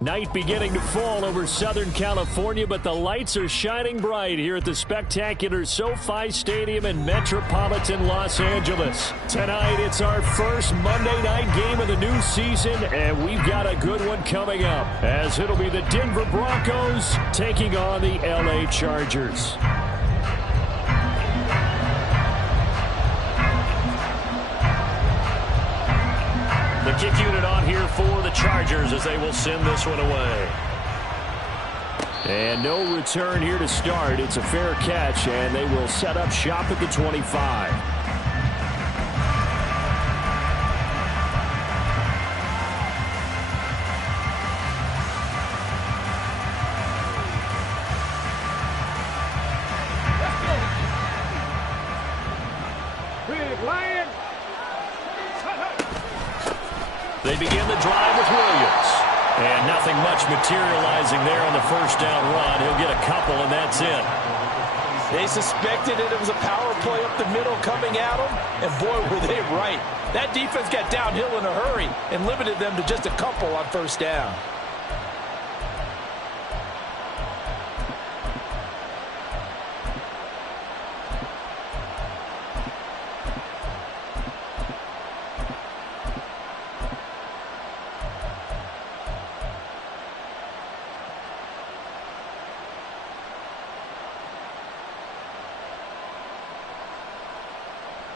Night beginning to fall over Southern California, but the lights are shining bright here at the spectacular SoFi Stadium in metropolitan Los Angeles. Tonight, it's our first Monday night game of the new season, and we've got a good one coming up, as it'll be the Denver Broncos taking on the LA Chargers. The kick unit on here for the Chargers as they will send this one away. And no return here to start. It's a fair catch, and they will set up shop at the 25. They begin the drive with Williams. And nothing much materializing there on the first down run. He'll get a couple, and that's it. They suspected it was a power play up the middle coming at them, and boy, were they right. That defense got downhill in a hurry and limited them to just a couple on first down.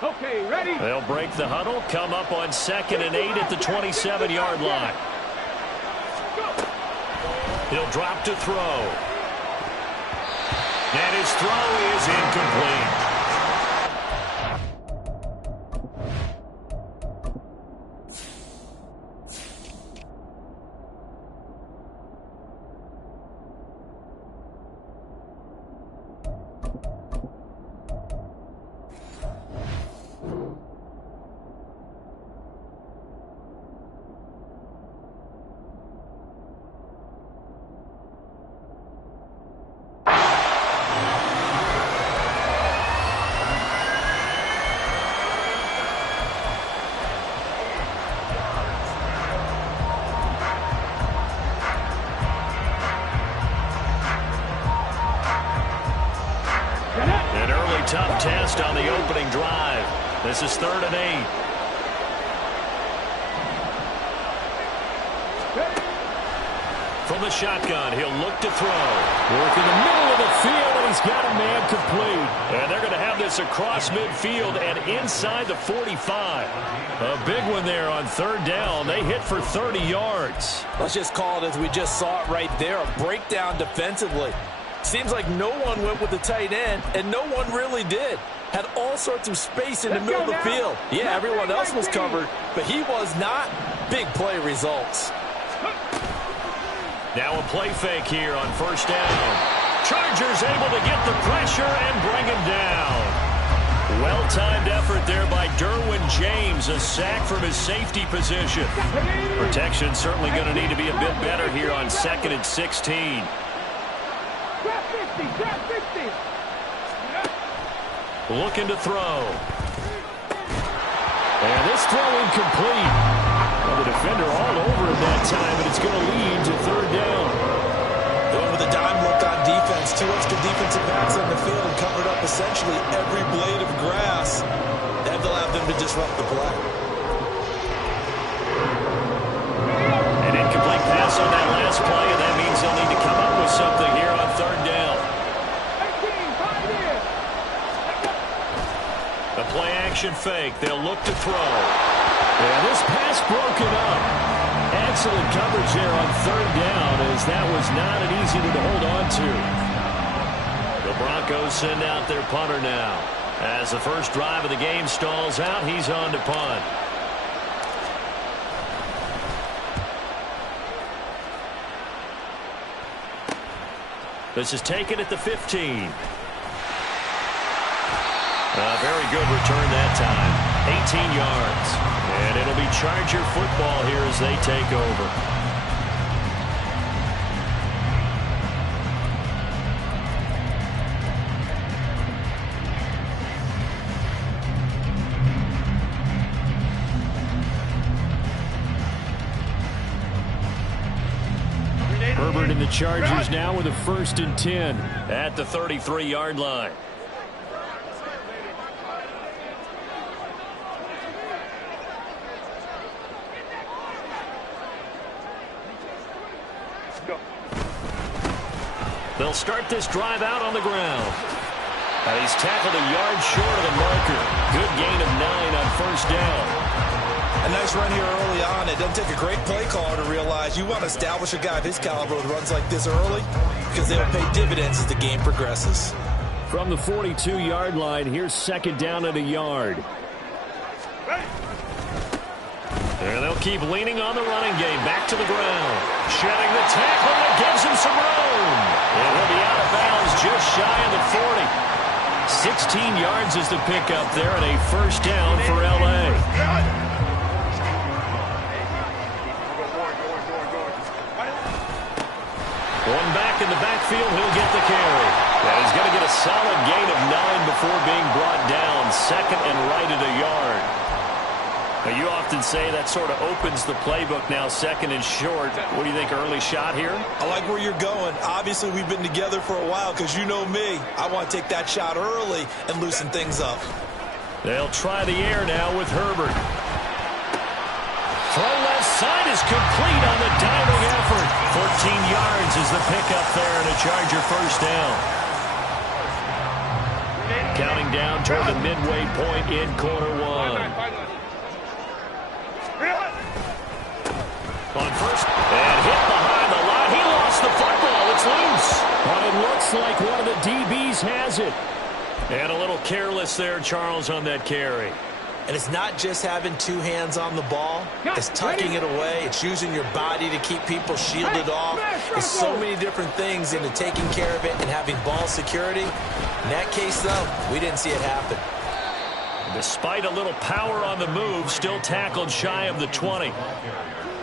Okay, ready? They'll break the huddle, come up on 2nd and 8 at the 27-yard line. He'll drop to throw. And his throw is incomplete. Tough test on the opening drive. This is 3rd and 8. From the shotgun, he'll look to throw. Work in the middle of the field, and he's got a man complete. And they're going to have this across midfield and inside the 45. A big one there on 3rd down. They hit for 30 yards. Let's just call it as we just saw it right there, a breakdown defensively. Seems like no one went with the tight end, and no one really did. Had all sorts of space in the middle of the field. Yeah, everyone else was covered, but he was not. Big play results. Now a play fake here on 1st down. Chargers able to get the pressure and bring him down. Well-timed effort there by Derwin James. A sack from his safety position. Protection certainly going to need to be a bit better here on 2nd and 16. Looking to throw. And this throw incomplete. Well, the defender all over him that time, but it's going to lead to 3rd down. Going with a dime look on defense. 2 extra defensive backs on the field and covered up essentially every blade of grass. That allowed them to disrupt the play. An incomplete pass on that last play, and that means they'll need to come up with something here on 3rd play-action fake. They'll look to throw. And this pass broken up. Excellent coverage there on third down, as that was not an easy one to hold on to. The Broncos send out their punter now. As the first drive of the game stalls out, he's on to punt. This is taken at the 15. A very good return that time. 18 yards. And it'll be Charger football here as they take over. Herbert and the Chargers now with a 1st and 10 at the 33-yard line. They'll start this drive out on the ground. And he's tackled a yard short of the marker. Good gain of 9 on 1st down. A nice run here early on. It doesn't take a great play caller to realize you want to establish a guy of his caliber with runs like this early, because they'll pay dividends as the game progresses. From the 42-yard line, here's 2nd down and a yard. And they'll keep leaning on the running game. Back to the ground. Shedding the tackle. That gives him some room. And he'll be out of bounds just shy of the 40. 16 yards is the pickup there, and a 1st down for L.A. One back in the backfield, he'll get the carry. And he's going to get a solid gain of 9 before being brought down. 2nd and right at a yard. Now, you often say that sort of opens the playbook now, 2nd and short. What do you think, early shot here? I like where you're going. Obviously, we've been together for a while, because you know me. I want to take that shot early and loosen things up. They'll try the air now with Herbert. Throw left side is complete on the diving effort. 14 yards is the pickup there, and a Charger 1st down. Counting down toward the midway point in quarter 1. On first, and hit behind the line. He lost the football. It's loose. But it looks like one of the DBs has it. And a little careless there, Charles, on that carry. And it's not just having 2 hands on the ball. It's tucking it away. It's using your body to keep people shielded off. There's so many different things into taking care of it and having ball security. In that case, though, we didn't see it happen. Despite a little power on the move, still tackled shy of the 20.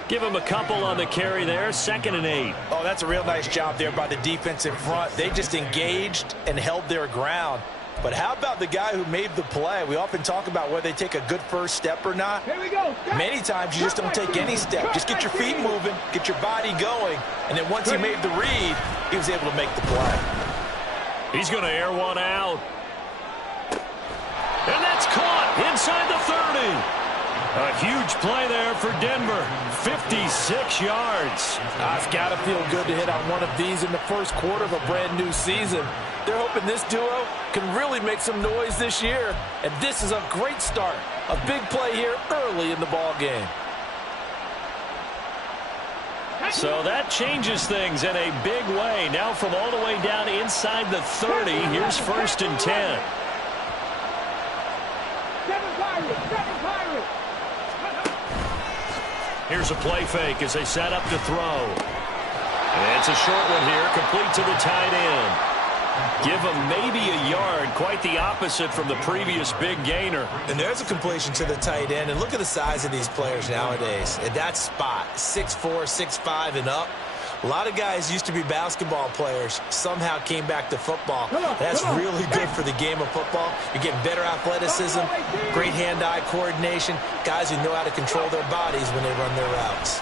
Give him a couple on the carry there. 2nd and 8. Oh, that's a real nice job there by the defense in front. They just engaged and held their ground. But how about the guy who made the play? We often talk about whether they take a good first step or not. Here we go. Many times you just don't take any step. Just get your feet moving, get your body going. And then once he made the read, he was able to make the play. He's going to air one out. And that's caught inside the 30. A huge play there for Denver. 56 yards. It's got to feel good to hit on one of these in the first quarter of a brand new season. They're hoping this duo can really make some noise this year. And this is a great start. A big play here early in the ball game. So that changes things in a big way. Now from all the way down inside the 30, here's 1st and 10. Here's a play fake as they set up to throw. And it's a short one here, complete to the tight end. Give him maybe a yard, quite the opposite from the previous big gainer. And there's a completion to the tight end. And look at the size of these players nowadays. At that spot, 6'4", 6'5", and up. A lot of guys used to be basketball players, somehow came back to football. That's really good for the game of football. You're getting better athleticism, great hand-eye coordination, guys who know how to control their bodies when they run their routes.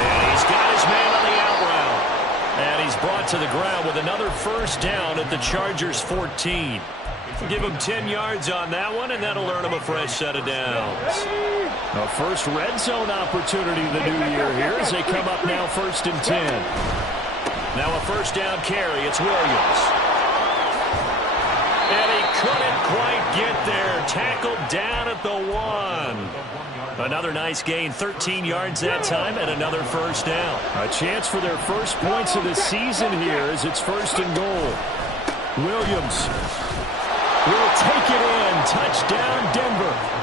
And he's got his man on the out route. And he's brought to the ground with another 1st down at the Chargers' 14. Give him 10 yards on that one, and that'll earn him a fresh set of downs. A first red zone opportunity in the new year here as they come up now 1st and 10. Now a 1st down carry. It's Williams. And he couldn't quite they're tackled down at the 1. Another nice gain, 13 yards that time, and another first down. A chance for their first points of the season here as it's 1st and goal. Williams will take it in. Touchdown, Denver.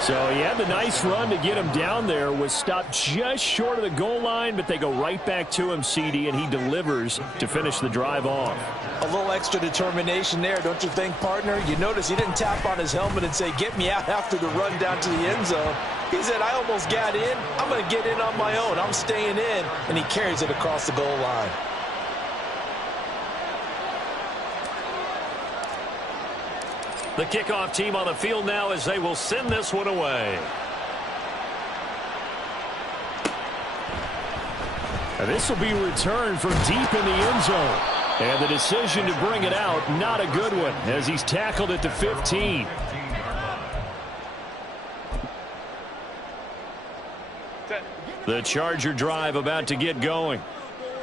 So he had the nice run to get him down there, was stopped just short of the goal line, but they go right back to him, CD, and he delivers to finish the drive off. A little extra determination there, don't you think, partner? You notice he didn't tap on his helmet and say, get me out after the run down to the end zone. He said, I almost got in. I'm going to get in on my own. I'm staying in. And he carries it across the goal line. The kickoff team on the field now as they will send this one away. And this will be returned from deep in the end zone. And the decision to bring it out, not a good one, as he's tackled at the 15. The Charger drive about to get going.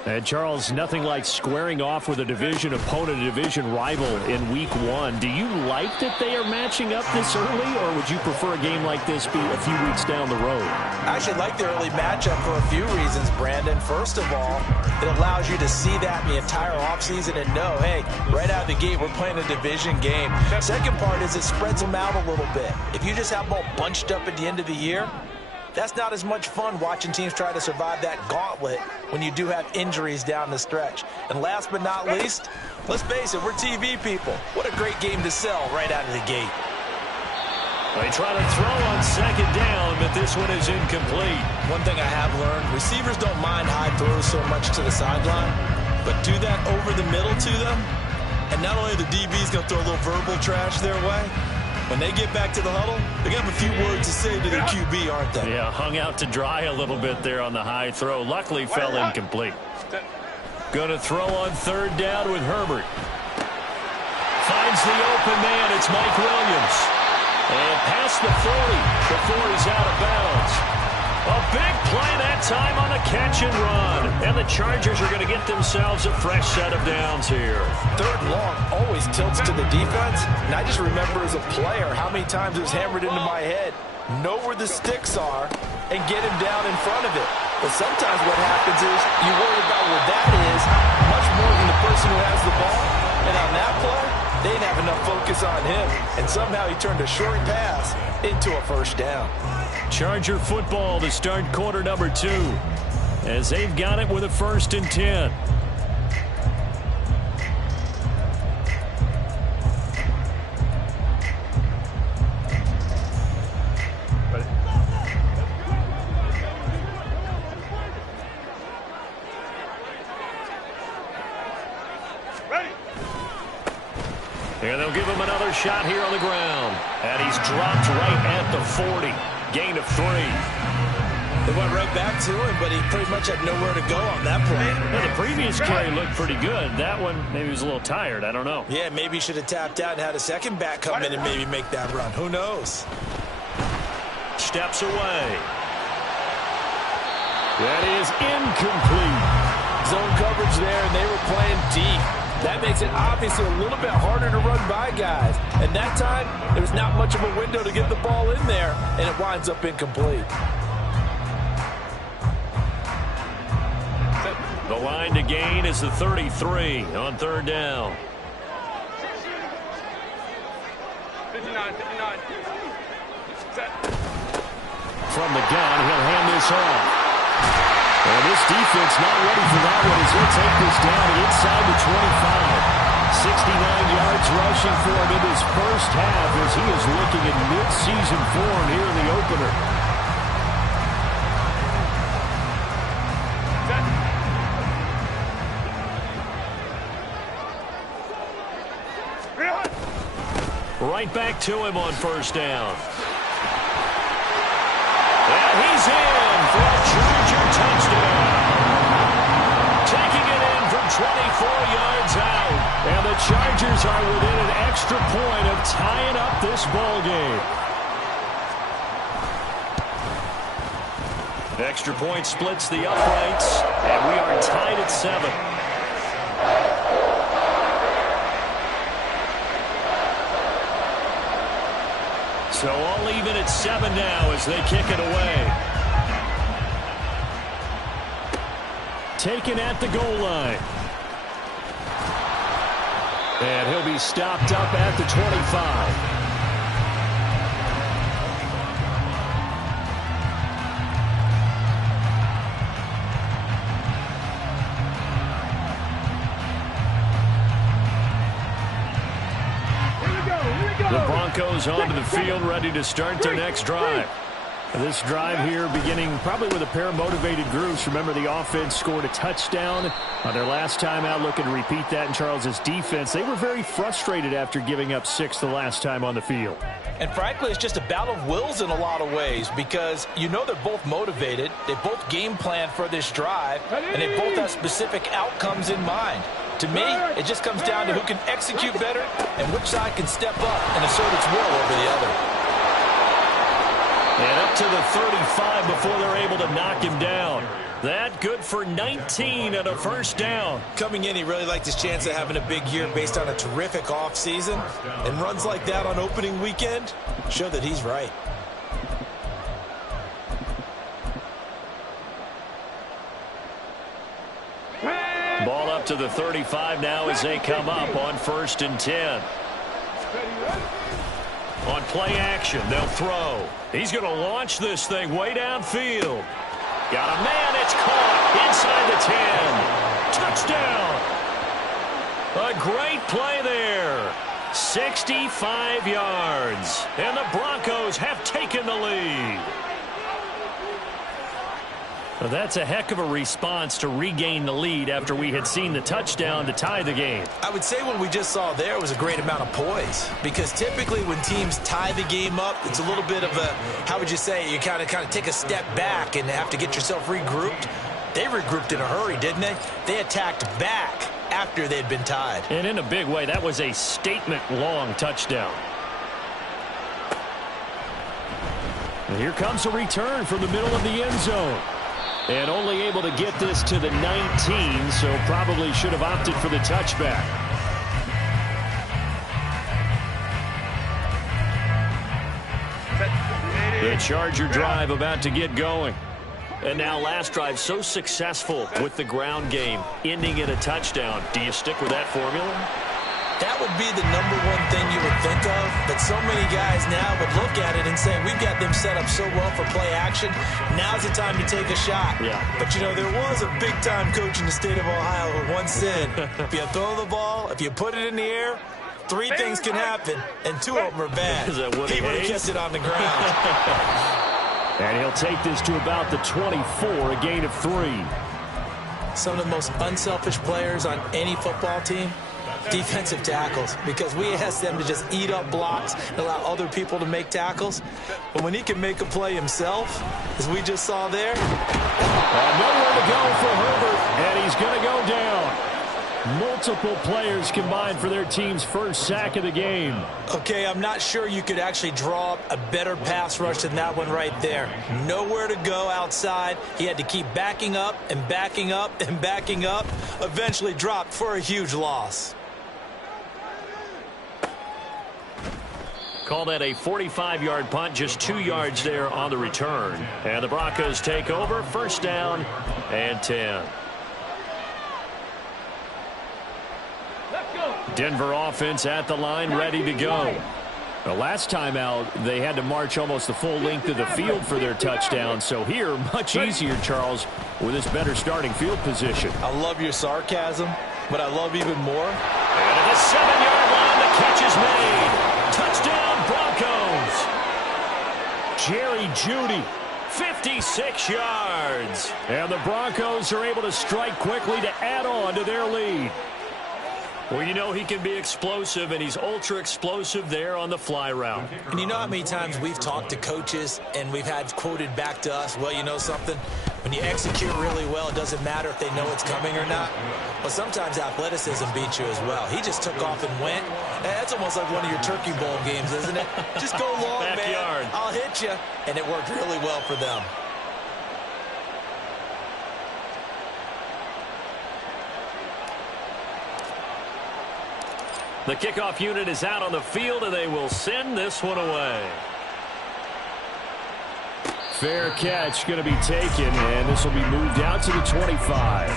And, Charles, nothing like squaring off with a division opponent, a division rival in Week 1. Do you like that they are matching up this early, or would you prefer a game like this be a few weeks down the road? I actually like the early matchup for a few reasons, Brandon. First of all, it allows you to see that in the entire offseason and know, hey, right out of the gate, we're playing a division game. Second part is it spreads them out a little bit. If you just have them all bunched up at the end of the year, that's not as much fun watching teams try to survive that gauntlet when you do have injuries down the stretch. And last but not least, let's face it, we're TV people. What a great game to sell right out of the gate. They try to throw on 2nd down, but this one is incomplete. One thing I have learned, receivers don't mind high throws so much to the sideline, but do that over the middle to them, and not only the DB's going to throw a little verbal trash their way, when they get back to the huddle, they got a few words to say to their QB, aren't they? Yeah, hung out to dry a little bit there on the high throw. Luckily fell incomplete. Going to throw on 3rd down with Herbert. Finds the open man. It's Mike Williams. And past the 40 before he's out of bounds. A big play that time on the catch and run. And the Chargers are going to get themselves a fresh set of downs here. 3rd and long always tilts to the defense. And I just remember as a player how many times it was hammered into my head. Know where the sticks are and get him down in front of it. But sometimes what happens is you worry about where that is much more than the person who has the ball. And on that play, they didn't have enough focus on him. And somehow he turned a short pass into a first down. Charger football to start quarter number 2 as they've got it with a 1st and 10. And they'll give him another shot here on the ground. And he's dropped right at the 40. Gain of 3. They went right back to him, but he pretty much had nowhere to go on that play. Well, the previous carry looked pretty good. That one, maybe he was a little tired. I don't know. Yeah, maybe he should have tapped out and had a second back come in and maybe make that run. Who knows? Steps away. That is incomplete. Zone coverage there, and they were playing deep. That makes it obviously a little bit harder to run by guys. And that time, there was not much of a window to get the ball in there, and it winds up incomplete. The line to gain is the 33 on 3rd down. 59. Set. From the gun, he'll hand this off. And this defense not ready for that one as he'll take this down inside the 25. 69 yards rushing for him in his first half as he is looking at mid-season form here in the opener. Right back to him on 1st down. And he's in for a Charger touchdown. Taking it in from 24 yards out. And the Chargers are within an extra point of tying up this ball game. Extra point splits the uprights, and we are tied at 7. So all even at 7 now as they kick it away. Taken at the goal line. And he'll be stopped up at the 25. The Broncos onto the field, ready to start their next drive. This drive here beginning probably with a pair of motivated groups. Remember, the offense scored a touchdown on their last time out, looking to repeat that in Charles's defense. They were very frustrated after giving up 6 the last time on the field. And frankly, it's just a battle of wills in a lot of ways because you know they're both motivated. They both game plan for this drive, and they both have specific outcomes in mind. To me, it just comes down to who can execute better and which side can step up and assert its will over the other. And up to the 35 before they're able to knock him down. That good for 19 and a first down. Coming in, he really liked his chance of having a big year based on a terrific offseason. And runs like that on opening weekend show that he's right. Ball up to the 35 now as they come up on 1st and 10. On play action, they'll throw. He's going to launch this thing way downfield. Got a man, it's caught inside the 10. Touchdown. A great play there. 65 yards. And the Broncos have taken the lead. Well, that's a heck of a response to regain the lead after we had seen the touchdown to tie the game. I would say what we just saw there was a great amount of poise because typically when teams tie the game up, it's a little bit of a, how would you say, you kind of take a step back and have to get yourself regrouped. They regrouped in a hurry, didn't they? They attacked back after they'd been tied. And in a big way, that was a statement-long touchdown. And here comes a return from the middle of the end zone. And only able to get this to the 19, so probably should have opted for the touchback. The Charger drive about to get going. And now last drive so successful with the ground game, ending in a touchdown. Do you stick with that formula? That would be the #1 thing you would think of, but so many guys now would look at it and say, we've got them set up so well for play action, now's the time to take a shot. Yeah. But, you know, there was a big-time coach in the state of Ohio who once said, if you throw the ball, if you put it in the air, 3 things can happen, and 2 of them are bad. Is that what he would have kept it on the ground. And he'll take this to about the 24, a gain of 3. Some of the most unselfish players on any football team, defensive tackles, because we ask them to just eat up blocks and allow other people to make tackles. But when he can make a play himself, as we just saw there. Nowhere to go for Herbert, and he's going to go down. Multiple players combined for their team's first sack of the game. Okay, I'm not sure you could actually draw up a better pass rush than that one right there. Nowhere to go outside. He had to keep backing up and backing up and backing up. Eventually dropped for a huge loss. Call that a 45-yard punt, just 2 yards there on the return. And the Broncos take over, 1st down and 10. Denver offense at the line, ready to go. The last time out, they had to march almost the full length of the field for their touchdown. So here, much easier, Charles, with this better starting field position. I love your sarcasm, but I love even more. And at the 7-yard line, the catch is made. Touchdown, Broncos. Jerry Jeudy, 56 yards. And the Broncos are able to strike quickly to add on to their lead. Well, you know he can be explosive, and he's ultra-explosive there on the fly route. And you know how many times we've talked to coaches and we've had quoted back to us, well, you know something? When you execute really well, it doesn't matter if they know it's coming or not. Well, sometimes athleticism beats you as well. He just took off and went. That's almost like one of your Turkey Bowl games, isn't it? Just go long, Backyard. man. I'll hit you. And it worked really well for them. The kickoff unit is out on the field, and they will send this one away. Fair catch going to be taken, and this will be moved out to the 25.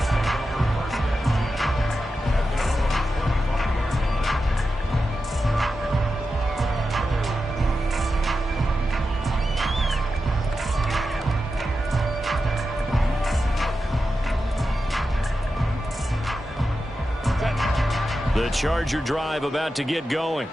The Charger drive about to get going.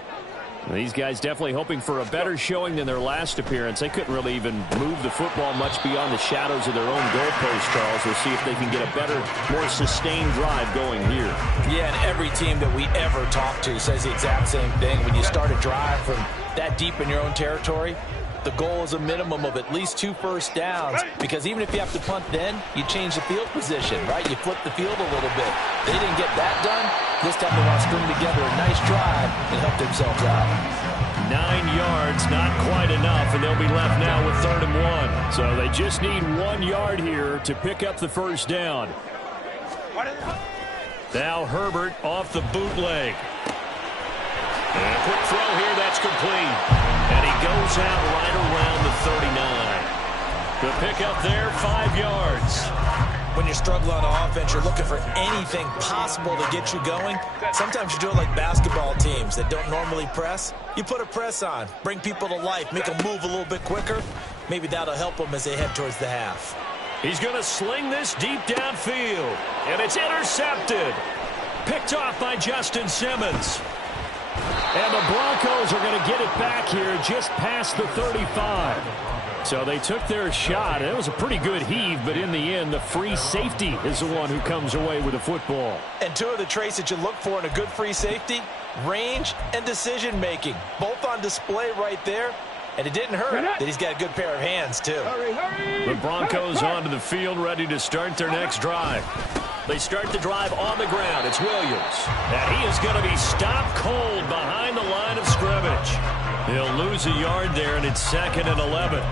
These guys definitely hoping for a better showing than their last appearance. They couldn't really even move the football much beyond the shadows of their own goalpost, Charles. We'll see if they can get a better, more sustained drive going here. Yeah, and every team that we ever talk to says the exact same thing. When you start a drive from that deep in your own territory, the goal is a minimum of at least 2 first downs, because even if you have to punt then, you change the field position, right? You flip the field a little bit. They didn't get that done. This time they want to string together a nice drive and help themselves out. 9 yards, not quite enough, and they'll be left now with 3rd and 1. So they just need 1 yard here to pick up the first down. Now Herbert off the bootleg. And a quick throw here, that's complete. And he goes out right around the 39. The pickup there, 5 yards. When you're struggling on offense, you're looking for anything possible to get you going. Sometimes you do it like basketball teams that don't normally press. You put a press on, bring people to life, make them move a little bit quicker. Maybe that'll help them as they head towards the half. He's going to sling this deep downfield, and it's intercepted. Picked off by Justin Simmons. And the Broncos are going to get it back here just past the 35. So they took their shot. It was a pretty good heave, but in the end, the free safety is the one who comes away with the football. And 2 of the traits that you look for in a good free safety, range and decision-making, both on display right there. And it didn't hurt that he's got a good pair of hands, too. The Broncos onto the field, ready to start their next drive. They start the drive on the ground. It's Williams. And he is going to be stopped cold behind the line of scrimmage. He'll lose a yard there, and it's 2nd and 11.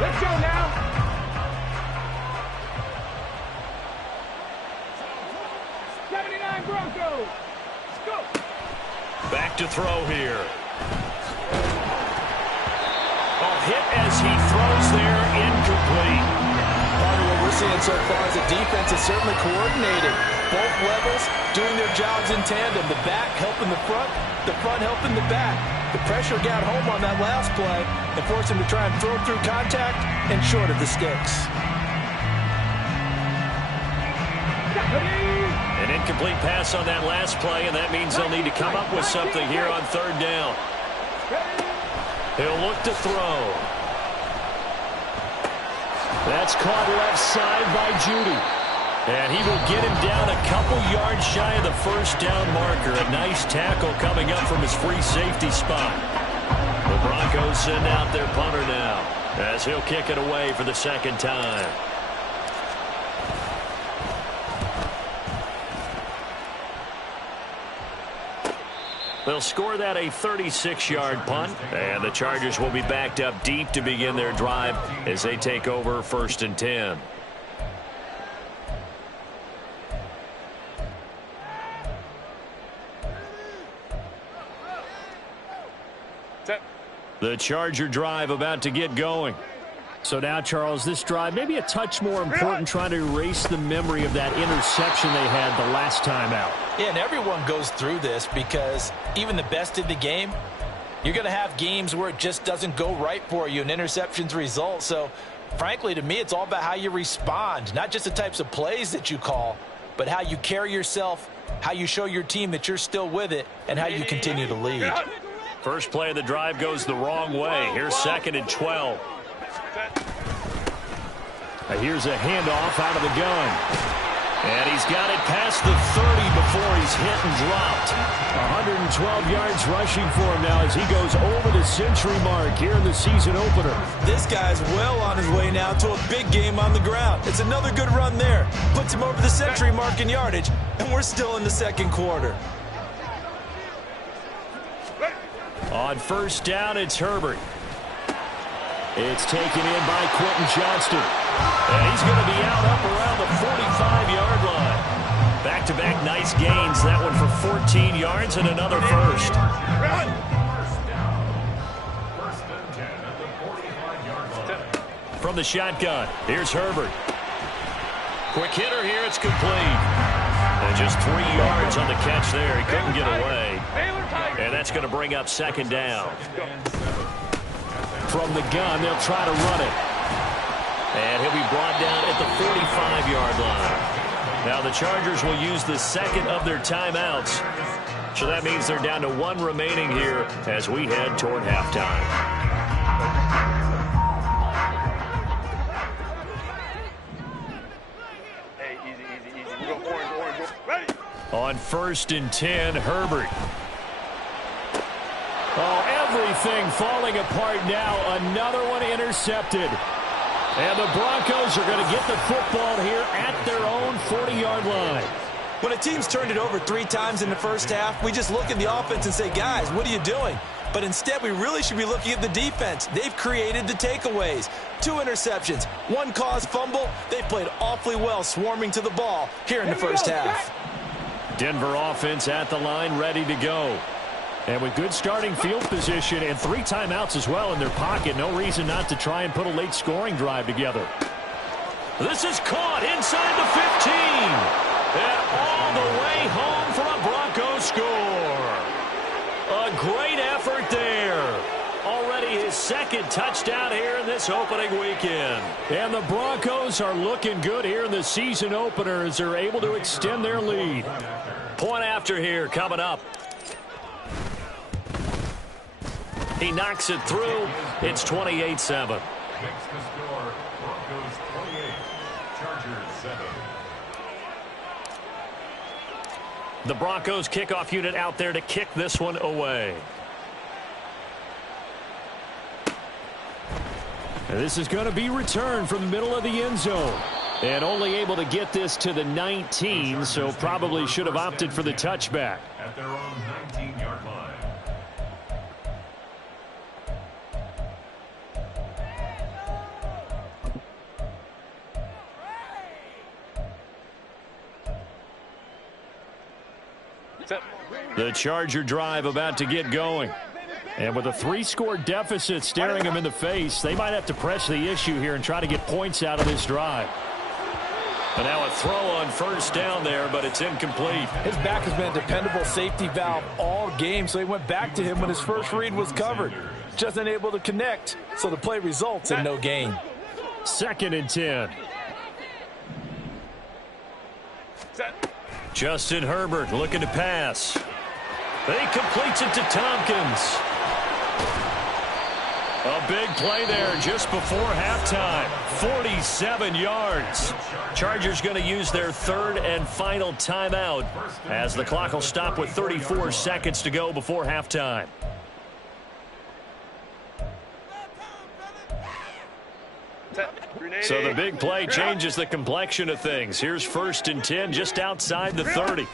Let's go now. Broncos. Let's go. Back to throw here. Hit as he throws there, incomplete. Part of what we're seeing so far is the defense is certainly coordinated. Both levels doing their jobs in tandem. The back helping the front helping the back. The pressure got home on that last play and forced him to try and throw through contact and short of the sticks. An incomplete pass on that last play, and that means they'll need to come up with something here on 3rd down. He'll look to throw. That's caught left side by Judy. And he will get him down a couple yards shy of the first down marker. A nice tackle coming up from his free safety spot. The Broncos send out their punter now as he'll kick it away for the 2nd time. They'll score that a 36-yard punt, and the Chargers will be backed up deep to begin their drive as they take over 1st and 10. The Charger drive about to get going. So now, Charles, this drive maybe a touch more important, trying to erase the memory of that interception they had the last time out. Yeah, and everyone goes through this because even the best in the game, you're going to have games where it just doesn't go right for you and interceptions result. So, frankly, to me, it's all about how you respond, not just the types of plays that you call, but how you carry yourself, how you show your team that you're still with it, and how you continue to lead. First play of the drive goes the wrong way. Here's 2nd and 12. Here's a handoff out of the gun. And he's got it past the 30 before he's hit and dropped. 112 yards rushing for him now as he goes over the century mark here in the season opener. This guy's well on his way now to a big game on the ground. It's another good run there. Puts him over the century mark in yardage, and we're still in the 2nd quarter. On 1st down, it's Herbert. It's taken in by Quentin Johnston. And he's going to be out up around the 45-yard line. Back-to-back nice gains. That one for 14 yards and another first. From the shotgun, here's Herbert. Quick hitter here, it's complete. And just 3 yards on the catch there. He couldn't get away. And that's going to bring up second down. From the gun, they'll try to run it. And he'll be brought down at the 45-yard line. Now the Chargers will use the second of their timeouts. So that means they're down to 1 remaining here as we head toward halftime. On 1st and 10, Herbert. Oh, everything falling apart now. Another one intercepted. And the Broncos are going to get the football here at their own 40-yard line. When a team's turned it over 3 times in the first half, we just look at the offense and say, guys, what are you doing? But instead, we really should be looking at the defense. They've created the takeaways. 2 interceptions, 1 caused fumble. They played awfully well swarming to the ball here in the first half. Denver offense at the line, ready to go. And with good starting field position and 3 timeouts as well in their pocket, no reason not to try and put a late scoring drive together. This is caught inside the 15. And all the way home for a Broncos score. A great effort there. Already his 2nd touchdown here in this opening weekend. And the Broncos are looking good here in the season opener as they're able to extend their lead. Point after here coming up. He knocks it through. It's 28-7. Makes the score. Broncos 28, Chargers 7. The Broncos kickoff unit out there to kick this one away. And this is going to be returned from the middle of the end zone. And only able to get this to the 19, so probably should have opted for the touchback. At their own 19-yard line. The Charger drive about to get going. And with a 3-score deficit staring them in the face, they might have to press the issue here and try to get points out of this drive. And now a throw on 1st down there, but it's incomplete. His back has been a dependable safety valve all game, so he went back to him when his first read was covered. Just unable to connect, so the play results in no gain. 2nd and 10. Justin Herbert looking to pass. He completes it to Tompkins. A big play there just before halftime. 47 yards. Chargers going to use their 3rd and final timeout as the clock will stop with 34 seconds to go before halftime. So the big play changes the complexion of things. Here's 1st and 10 just outside the 30.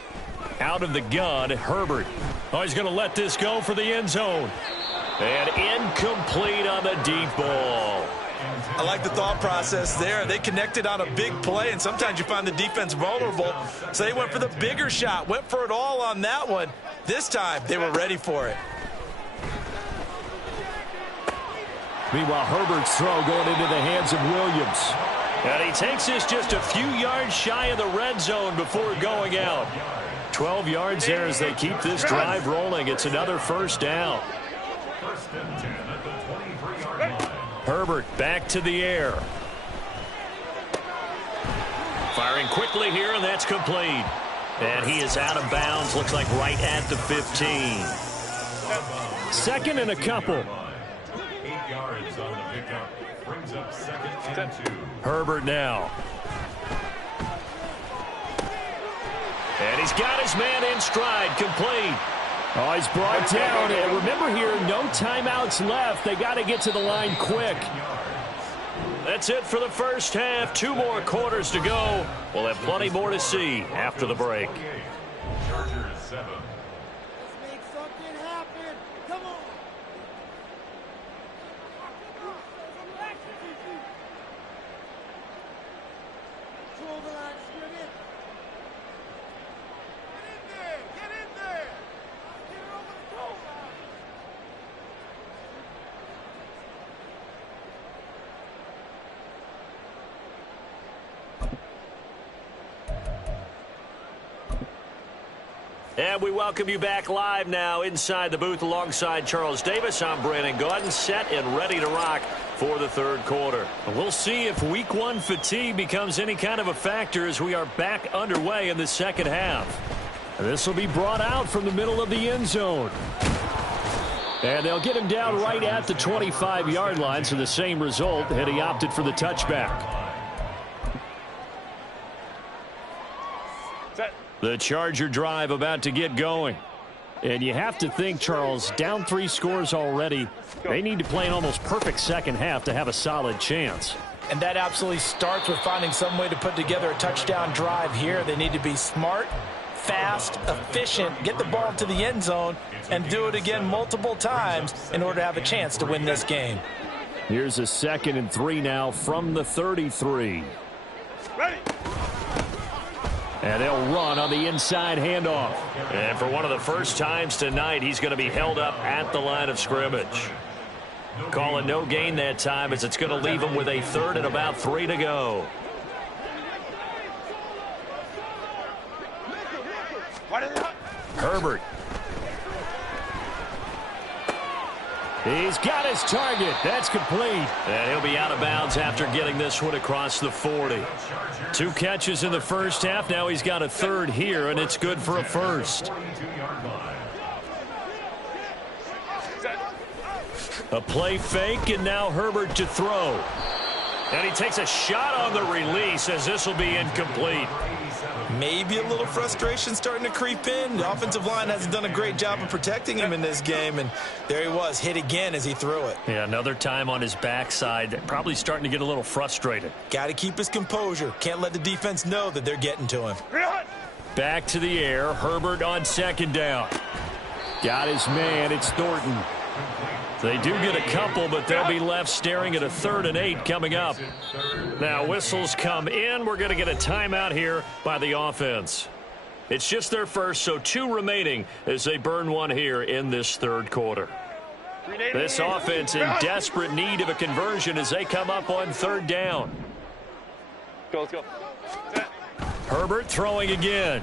Out of the gun, Herbert. Oh, he's going to let this go for the end zone. And incomplete on the deep ball. I like the thought process there. They connected on a big play, and sometimes you find the defense vulnerable. So they went for the bigger shot, went for it all on that one. This time, they were ready for it. Meanwhile, Herbert's throw going into the hands of Williams. And he takes this just a few yards shy of the red zone before going out. 12 yards there as they keep this drive rolling. It's another 1st down. 1st and 10 at the 23-yard line. Herbert back to the air. Firing quickly here, and that's complete. And he is out of bounds. Looks like right at the 15. 2nd and a couple. 8 yards on the pickup. Brings up 2nd and 2. Herbert now. And he's got his man in stride, complete. Oh, he's brought down. And remember here, no timeouts left. They got to get to the line quick. That's it for the first half. 2 more quarters to go. We'll have plenty more to see after the break. Chargers 7. Let's make something happen. Come on. And we welcome you back live now inside the booth alongside Charles Davis. I'm Brandon Gaudin, set and ready to rock for the third quarter. We'll see if week one fatigue becomes any kind of a factor as we are back underway in the second half. This will be brought out from the middle of the end zone. And they'll get him down right at the 25-yard line, so the same result, and he opted for the touchback. The Charger drive about to get going. And you have to think, Charles, down 3 scores already. They need to play an almost perfect second half to have a solid chance. And that absolutely starts with finding some way to put together a touchdown drive here. They need to be smart, fast, efficient, get the ball to the end zone, and do it again multiple times in order to have a chance to win this game. Here's a 2nd and 3 now from the 33. Ready. And they'll run on the inside handoff. And for one of the first times tonight, he's going to be held up at the line of scrimmage. Calling no gain that time as it's going to leave him with a 3rd and about 3 to go. Herbert. He's got his target. That's complete. And he'll be out of bounds after getting this one across the 40. 2 catches in the first half. Now he's got a 3rd here, and it's good for a 1st. A play fake, and now Herbert to throw. And he takes a shot on the release as this will be incomplete. Maybe a little frustration starting to creep in. The offensive line hasn't done a great job of protecting him in this game, and there he was, hit again as he threw it. Yeah, another time on his backside, probably starting to get a little frustrated. Got to keep his composure. Can't let the defense know that they're getting to him. Back to the air, Herbert on 2nd down. Got his man, it's Thornton. They do get a couple, but they'll be left staring at a 3rd and 8 coming up. Now whistles come in. We're going to get a timeout here by the offense. It's just their first, so 2 remaining as they burn one here in this 3rd quarter. This offense in desperate need of a conversion as they come up on 3rd down. Let's go. Herbert throwing again.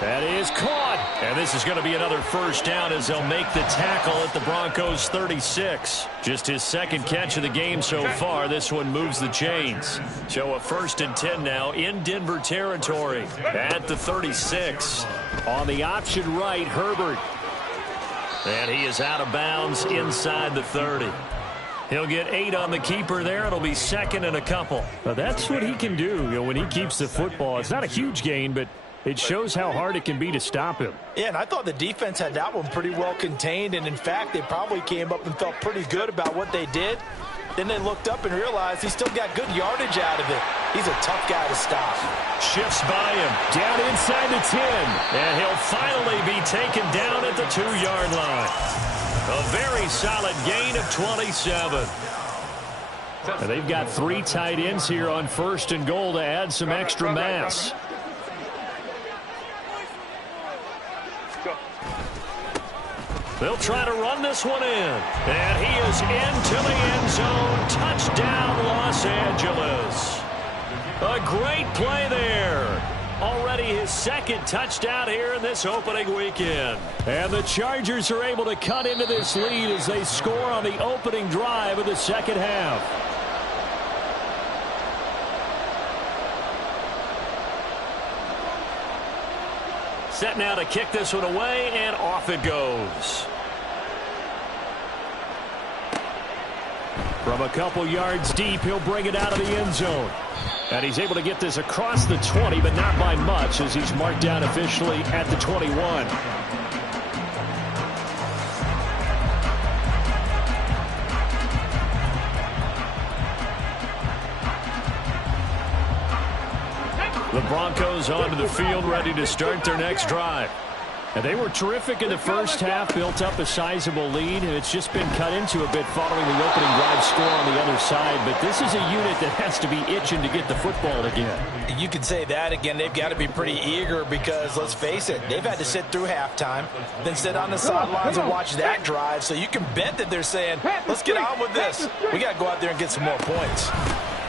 That is caught. And this is going to be another 1st down as they'll make the tackle at the Broncos 36. Just his 2nd catch of the game so far. This one moves the chains. So a 1st and 10 now in Denver territory at the 36. On the option right, Herbert. And he is out of bounds inside the 30. He'll get 8 on the keeper there. It'll be 2nd and a couple. Now that's what he can do, you know, when he keeps the football. It's not a huge gain, but it shows how hard it can be to stop him. Yeah, and I thought the defense had that one pretty well contained, and in fact, they probably came up and felt pretty good about what they did. Then they looked up and realized he still got good yardage out of it. He's a tough guy to stop. Shifts by him, down inside the 10, and he'll finally be taken down at the 2-yard line. A very solid gain of 27. And they've got 3 tight ends here on 1st and goal to add some extra mass. They'll try to run this one in. And he is into the end zone. Touchdown, Los Angeles. A great play there. Already his 2nd touchdown here in this opening weekend. And the Chargers are able to cut into this lead as they score on the opening drive of the second half. Set now to kick this one away, and off it goes. From a couple yards deep, he'll bring it out of the end zone. And he's able to get this across the 20, but not by much as he's marked down officially at the 21. The Broncos onto the field, ready to start their next drive. And they were terrific in the first half, built up a sizable lead, and it's just been cut into a bit following the opening drive score on the other side. But this is a unit that has to be itching to get the football again. You can say that again. They've got to be pretty eager because, let's face it, they've had to sit through halftime, then sit on the sidelines and watch that drive. So you can bet that they're saying, let's get on with this. We got to go out there and get some more points.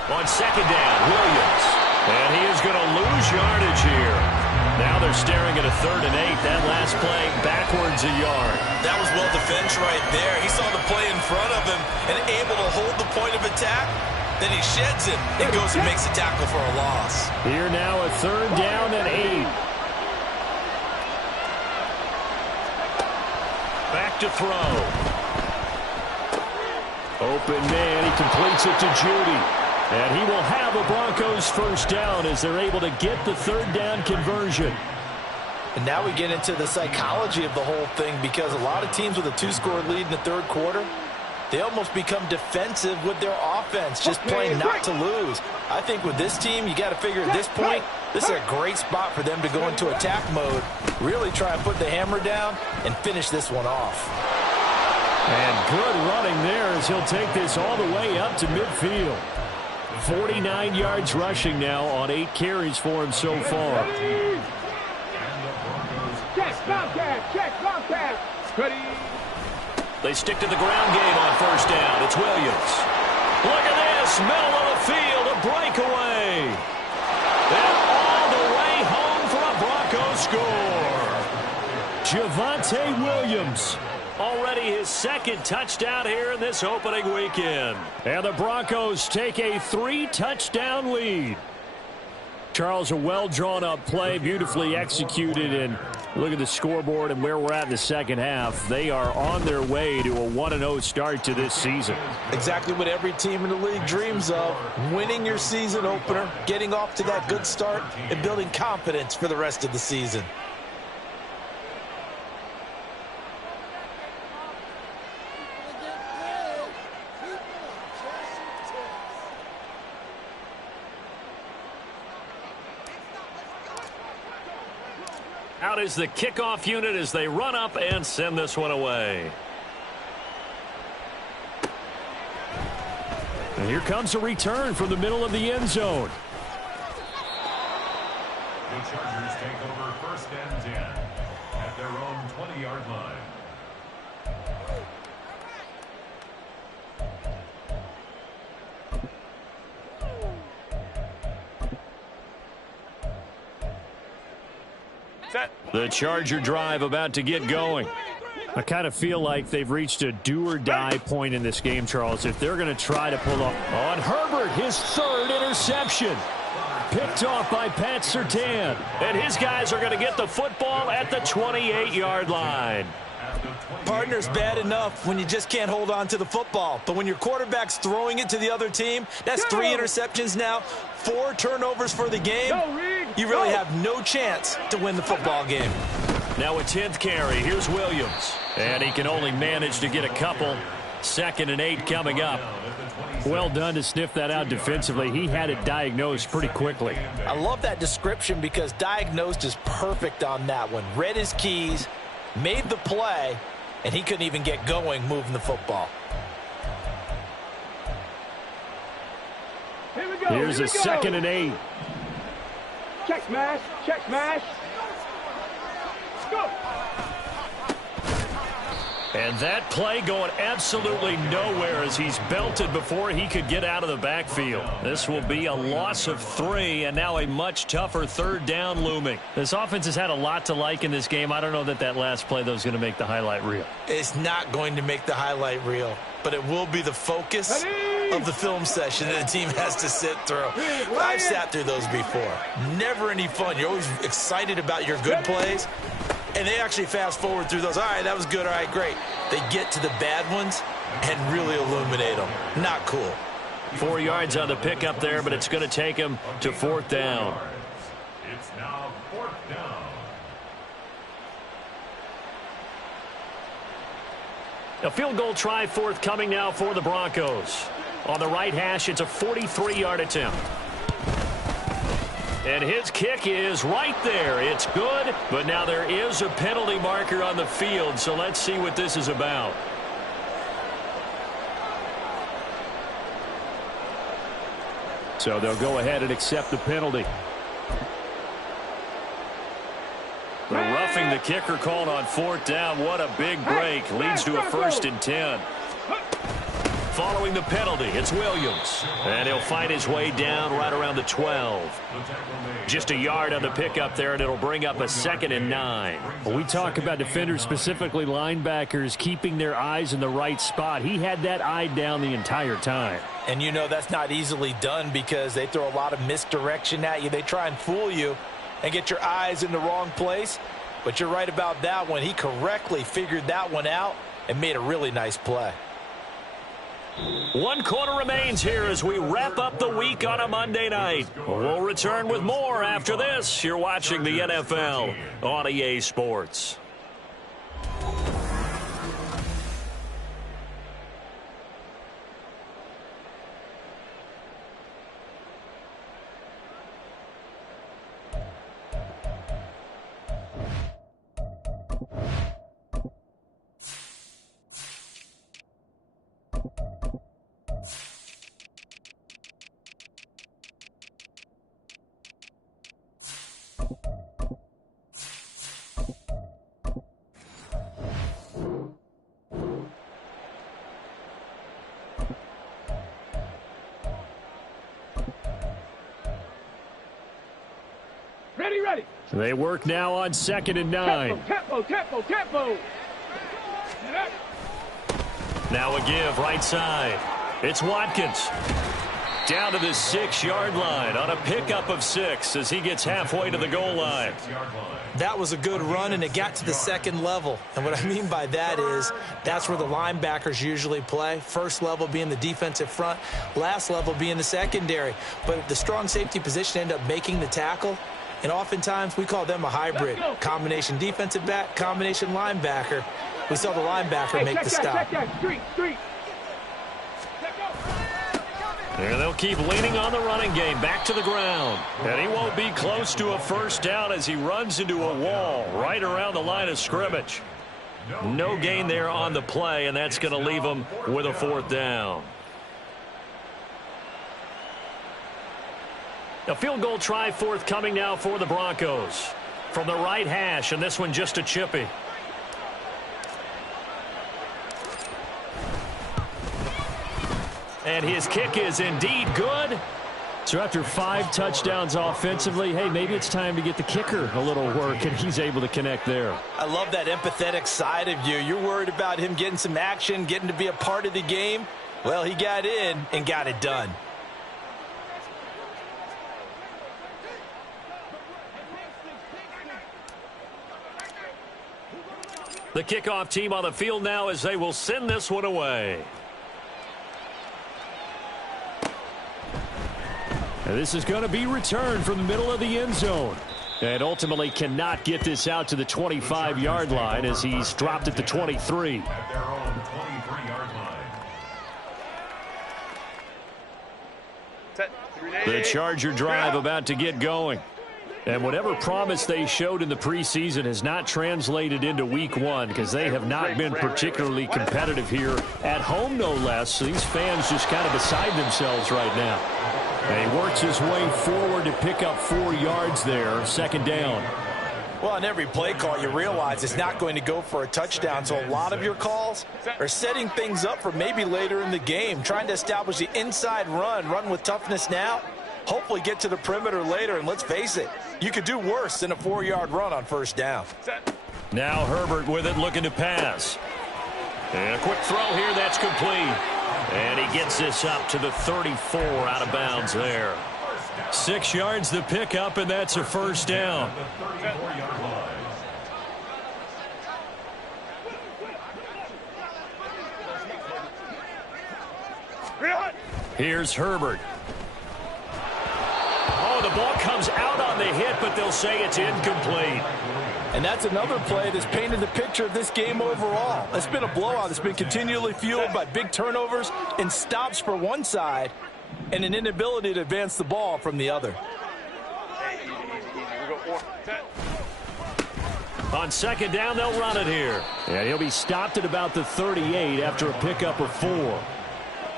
On second down, Williams. And he is going to lose yardage here. Now they're staring at a 3rd and 8. That last play backwards a yard. That was well defense right there. He saw the play in front of him and able to hold the point of attack. Then he sheds it and goes and makes a tackle for a loss. Here now a 3rd down and 8. Back to throw. Open man. He completes it to Judy. And he will have a Broncos first down as they're able to get the 3rd down conversion. And now we get into the psychology of the whole thing, because a lot of teams with a 2-score lead in the 3rd quarter, they almost become defensive with their offense, just playing not to lose. I think with this team, you got to figure at this point, this is a great spot for them to go into attack mode, really try and put the hammer down and finish this one off. And good running there as he'll take this all the way up to midfield. 49 yards rushing now on 8 carries for him so far. They stick to the ground game on first down. It's Williams. Look at this. Middle of the field. A breakaway. And all the way home for a Broncos score. Javonte Williams. Already his 2nd touchdown here in this opening weekend. And the Broncos take a 3-touchdown lead. Charles, a well-drawn-up play, beautifully executed, and look at the scoreboard and where we're at in the second half. They are on their way to a 1-0 start to this season. Exactly what every team in the league dreams of, winning your season opener, getting off to that good start, and building confidence for the rest of the season. Out is the kickoff unit as they run up and send this one away. And here comes a return from the middle of the end zone. The Chargers take over 1st and 10 at their own 20-yard line. Set. The Charger drive about to get going. I kind of feel like they've reached a do-or-die point in this game, Charles, if they're going to try to pull off. On Herbert, his 3rd interception. Picked off by Pat Surtain. And his guys are going to get the football at the 28-yard line. Partner's bad enough when you just can't hold on to the football. But when your quarterback's throwing it to the other team, that's 3 interceptions now, 4 turnovers for the game. You really have no chance to win the football game. Now a 10th carry. Here's Williams. And he can only manage to get a couple. 2nd and 8 coming up. Well done to sniff that out defensively. He had it diagnosed pretty quickly. I love that description because diagnosed is perfect on that one. Read his keys, made the play, and he couldn't even get going moving the football. Here's a 2nd and 8. Check smash. Check smash. Go. And that play going absolutely nowhere as he's belted before he could get out of the backfield. This will be a loss of 3, and now a much tougher 3rd down looming. This offense has had a lot to like in this game. I don't know that last play, though, is going to make the highlight reel. It's not going to make the highlight reel, but it will be the focus of the film session that the team has to sit through. I've sat through those before. Never any fun. You're always excited about your good plays. And they actually fast forward through those. All right, that was good. All right, great. They get to the bad ones and really illuminate them. Not cool. 4 yards on the pickup there, but it's going to take him to 4th down. It's now 4th down. A field goal try forthcoming now for the Broncos. On the right hash, it's a 43-yard attempt. And his kick is right there. It's good, but now there is a penalty marker on the field, so let's see what this is about. So they'll go ahead and accept the penalty. The roughing the kicker called on 4th down. What a big break. Leads to a 1st and 10. Following the penalty, it's Williams. And he'll find his way down right around the 12. Just a yard on the pickup there, and it'll bring up a 2nd and 9. When we talk about defenders, specifically linebackers, keeping their eyes in the right spot. He had that eye down the entire time. And you know that's not easily done because they throw a lot of misdirection at you. They try and fool you and get your eyes in the wrong place. But you're right about that one. He correctly figured that one out and made a really nice play. 1 quarter remains here as we wrap up the week on a Monday night. We'll return with more after this. You're watching the NFL on EA Sports. Ready. They work now on 2nd and 9. Tempo. Now a give right side. It's Watkins. Down to the 6-yard line on a pickup of 6 as he gets halfway to the goal line. That was a good run, and it got to the 2nd level. And what I mean by that is that's where the linebackers usually play. First level being the defensive front, last level being the secondary. But the strong safety position ended up making the tackle. And oftentimes we call them a hybrid. Combination defensive back, combination linebacker. We saw the linebacker make the stop. Street. And they'll keep leaning on the running game back to the ground. And he won't be close to a 1st down as he runs into a wall right around the line of scrimmage. No gain there on the play, and that's going to leave him with a 4th down. A field goal try forthcoming now for the Broncos. From the right hash, and this one just a chippy. And his kick is indeed good. So after 5 touchdowns offensively, hey, maybe it's time to get the kicker a little work, and he's able to connect there. I love that empathetic side of you. You're worried about him getting some action, getting to be a part of the game. Well, he got in and got it done. The kickoff team on the field now as they will send this one away. And this is going to be returned from the middle of the end zone. And ultimately cannot get this out to the 25-yard line as he's dropped at the 23. At their own 23-yard line. The Charger drive about to get going. And whatever promise they showed in the preseason has not translated into week 1 because they have not been particularly competitive here at home, no less. So these fans just kind of beside themselves right now. And he works his way forward to pick up 4 yards there, 2nd down. Well, on every play call, you realize it's not going to go for a touchdown. So a lot of your calls are setting things up for maybe later in the game, trying to establish the inside run with toughness now. Hopefully get to the perimeter later, and let's face it, you could do worse than a 4-yard run on 1st down. Now Herbert with it, looking to pass. And a quick throw here, that's complete. And he gets this up to the 34 out of bounds there. 6 yards the pickup, and that's a 1st down. Here's Herbert. Oh, the ball comes out on the hit, but they'll say it's incomplete. And that's another play that's painted the picture of this game overall. It's been a blowout. It's been continually fueled by big turnovers and stops for one side and an inability to advance the ball from the other. On second down, they'll run it here. And he'll be stopped at about the 38 after a pickup of 4.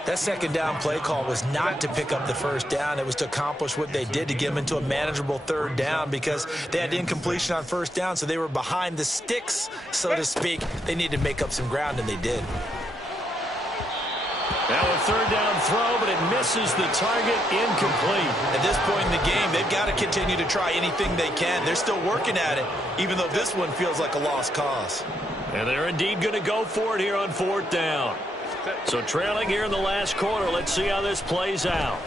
That second down play call was not to pick up the first down. It was to accomplish what they did, to get them into a manageable third down, because they had incompletion on first down, so they were behind the sticks, so to speak. They needed to make up some ground, and they did. Now a third down throw, but it misses the target, incomplete. At this point in the game, they've got to continue to try anything they can. They're still working at it, even though this one feels like a lost cause. And they're indeed going to go for it here on fourth down. So trailing here in the last quarter, let's see how this plays out.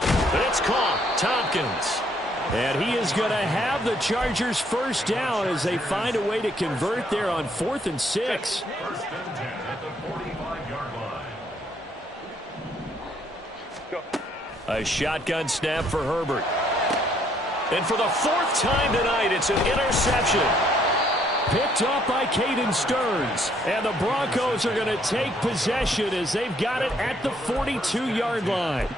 But it's caught, Tompkins. And he is going to have the Chargers first down as they find a way to convert there on 4th and 6. First and 10 at the 45-yard line. A shotgun snap for Herbert. And for the 4th time tonight, it's an interception. Picked up by Caden Stearns. And the Broncos are going to take possession as they've got it at the 42-yard line.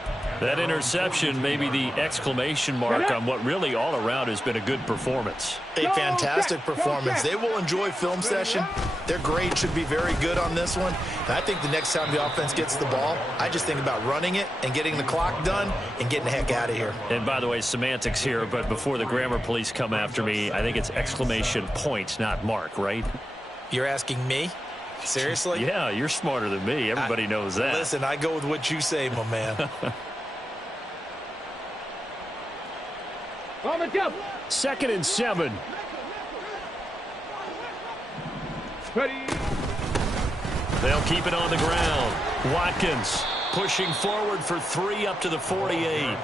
That interception may be the exclamation mark on what really all around has been a good performance. A fantastic performance. They will enjoy film session. Their grade should be very good on this one. And I think the next time the offense gets the ball, I just think about running it and getting the clock done and getting the heck out of here. And by the way, semantics here, but before the grammar police come after me, I think it's exclamation point, not mark, right? You're asking me? Seriously? Yeah, you're smarter than me. Everybody knows that. Listen, I go with what you say, my man. On the jump. 2nd and 7. Ready. They'll keep it on the ground. Watkins pushing forward for 3 up to the 48.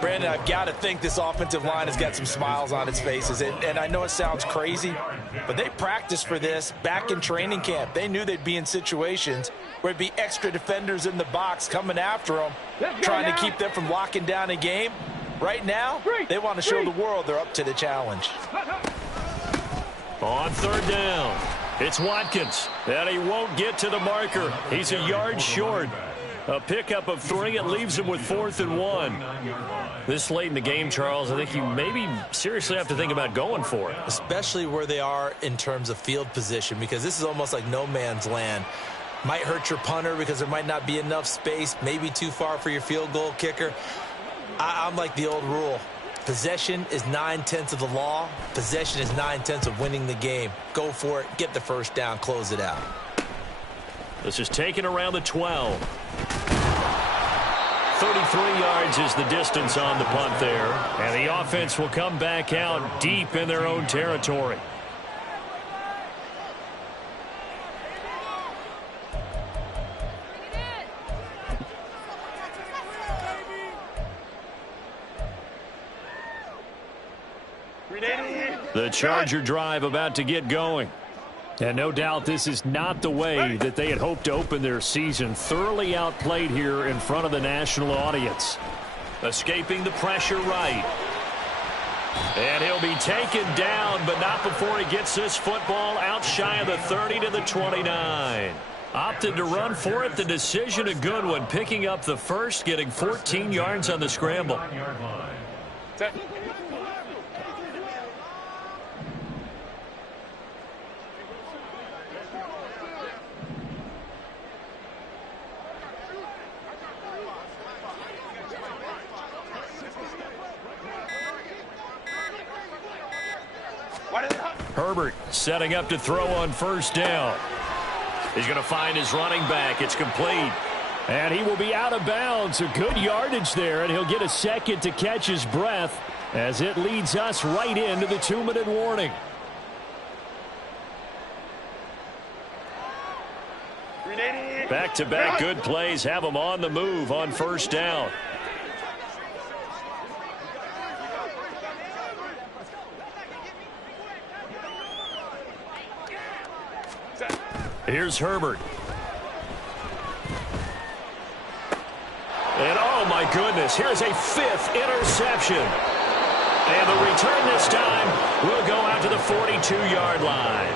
Brandon, I've got to think this offensive line has got some smiles on its faces. And I know it sounds crazy, but they practiced for this back in training camp. They knew they'd be in situations where there'd be extra defenders in the box coming after them, trying to keep them from locking down a game. Right now, they want to show the world they're up to the challenge. On 3rd down, it's Watkins, and he won't get to the marker. He's a yard short. A pickup of 3. It leaves him with 4th and 1. This late in the game, Charles, I think you maybe seriously have to think about going for it. Especially where they are in terms of field position, because this is almost like no man's land. Might hurt your punter because there might not be enough space, maybe too far for your field goal kicker. I'm like the old rule. Possession is 9/10 of the law. Possession is 9/10 of winning the game. Go for it. Get the first down. Close it out. This is taken around the 12. 33 yards is the distance on the punt there. And the offense will come back out deep in their own territory. The Charger drive about to get going. And no doubt this is not the way that they had hoped to open their season. Thoroughly outplayed here in front of the national audience. Escaping the pressure right. And he'll be taken down, but not before he gets this football out shy of the 30 to the 29. Opted to run for it. The decision a good one. Picking up the first, getting 14 yards on the scramble. Herbert setting up to throw on 1st down. He's going to find his running back. It's complete. And he will be out of bounds. A good yardage there, and he'll get a second to catch his breath as it leads us right into the 2-minute warning. Back-to-back good plays have him on the move on 1st down. Here's Herbert. And oh my goodness, here's a 5th interception. And the return this time will go out to the 42-yard line.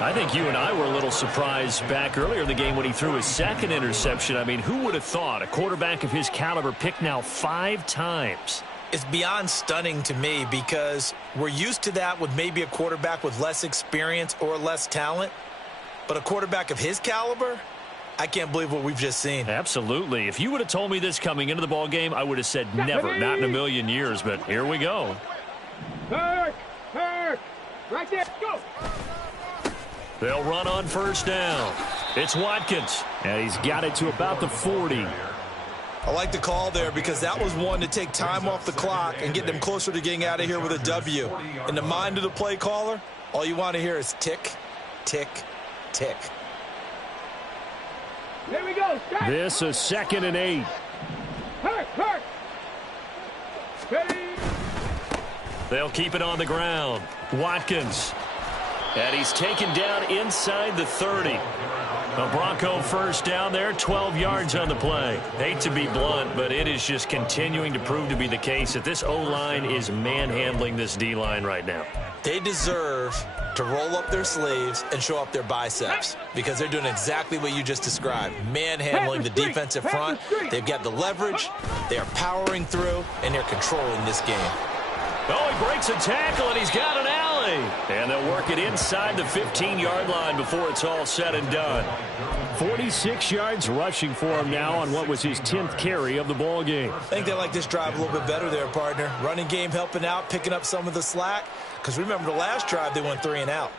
I think you and I were a little surprised back earlier in the game when he threw his 2nd interception. I mean, who would have thought a quarterback of his caliber picked now 5 times? It's beyond stunning to me because we're used to that with maybe a quarterback with less experience or less talent. But a quarterback of his caliber, I can't believe what we've just seen. Absolutely. If you would have told me this coming into the ball game, I would have said never, not in a million years. But here we go. Hurt. Right there. Go. They'll run on first down. It's Watkins, and he's got it to about the 40. I like the call there because that was one to take time off the clock and get them closer to getting out of here with a W. In the mind of the play caller, all you want to hear is tick, tick, tick. There we go. Start. This is 2nd and 8. Hurt. Ready. They'll keep it on the ground. Watkins. And he's taken down inside the 30. A Bronco first down there, 12 yards on the play. Hate to be blunt, but it is just continuing to prove to be the case that this O-line is manhandling this D-line right now. They deserve to roll up their sleeves and show up their biceps because they're doing exactly what you just described, manhandling the defensive front. They've got the leverage, they're powering through, and they're controlling this game. Oh, he breaks a tackle, and he's got an alley. And they'll work it inside the 15-yard line before it's all said and done. 46 yards rushing for him now on what was his 10th carry of the ball game. I think they like this drive a little bit better there, partner. Running game helping out, picking up some of the slack. Because remember the last drive, they went 3 and out.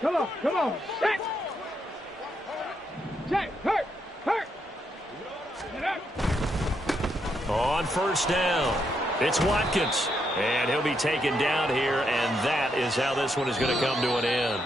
Come on. Set. Hurt. On first down, it's Watkins. And he'll be taken down here, and that is how this one is going to come to an end.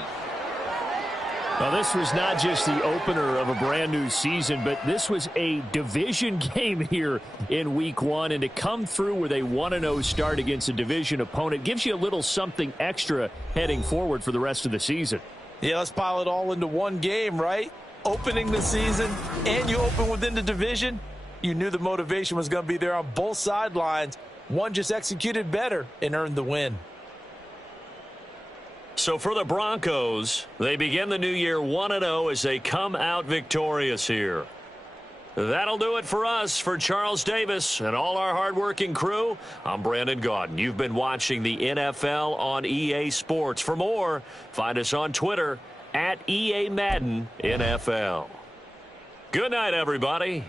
Well, this was not just the opener of a brand new season, but this was a division game here in week 1. And to come through with a 1-0 start against a division opponent gives you a little something extra heading forward for the rest of the season. Yeah, let's pile it all into one game, right? Opening the season, and you open within the division. You knew the motivation was going to be there on both sidelines. One just executed better and earned the win. So for the Broncos, they begin the new year 1-0 as they come out victorious here. That'll do it for us. For Charles Davis and all our hardworking crew, I'm Brandon Gaudin. You've been watching the NFL on EA Sports. For more, find us on Twitter @EA Madden NFL. Good night, everybody.